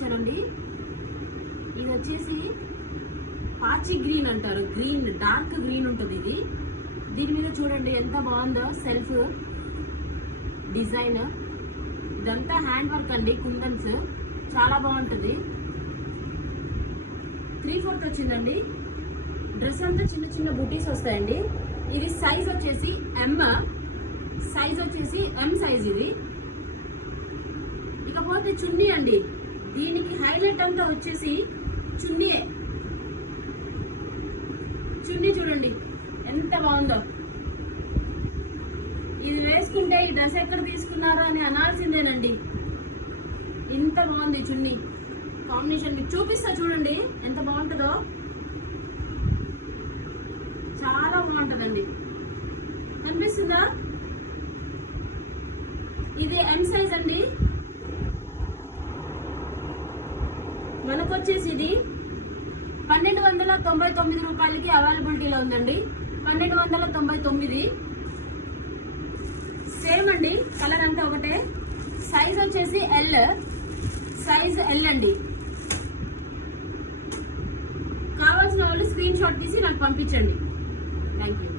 తీసుకొచ్చానండి. ఇది వచ్చేసి పాచి గ్రీన్ అంటారు, గ్రీన్ డార్క్ గ్రీన్ ఉంటుంది ఇది. దీని మీద చూడండి ఎంత బాగుందో సెల్ఫ్ డిజైన్. ఇదంతా హ్యాండ్ వర్క్ అండి, కుందన్స్ చాలా బాగుంటుంది. 3/4 వచ్చిందండి. డ్రెస్ అంతా చిన్న చిన్న బుటీస్ వస్తాయండి. ఇది సైజ్ వచ్చేసి ఎం సైజ్ ఇది. ఇకపోతే చున్నీ అండి, దీనికి హైలైట్ అంతా వచ్చేసి చున్నీయే. చున్నీ చూడండి ఎంత బాగుందో. ఇది వేసుకుంటే ఈ డ్రెస్ ఎక్కడ తీసుకున్నారో అని అనాల్సిందేనండి, ఇంత బాగుంది చున్నీ కాంబినేషన్. మీకు చూపిస్తా చూడండి ఎంత బాగుంటుందో, చాలా బాగుంటుందండి. కనిపిస్తుందా? ఇది ఎం సైజ్ అండి. మనకొచ్చేసి ఇది 1299 రూపాయలకి అవైలబిలిటీలో ఉందండి. 1299. సేమ్ అండి, కలర్ అంతా ఒకటే. సైజ్ వచ్చేసి సైజ్ ఎల్ అండి. కావాల్సిన వాళ్ళు స్క్రీన్ షాట్ తీసి నాకు పంపించండి. Thank you.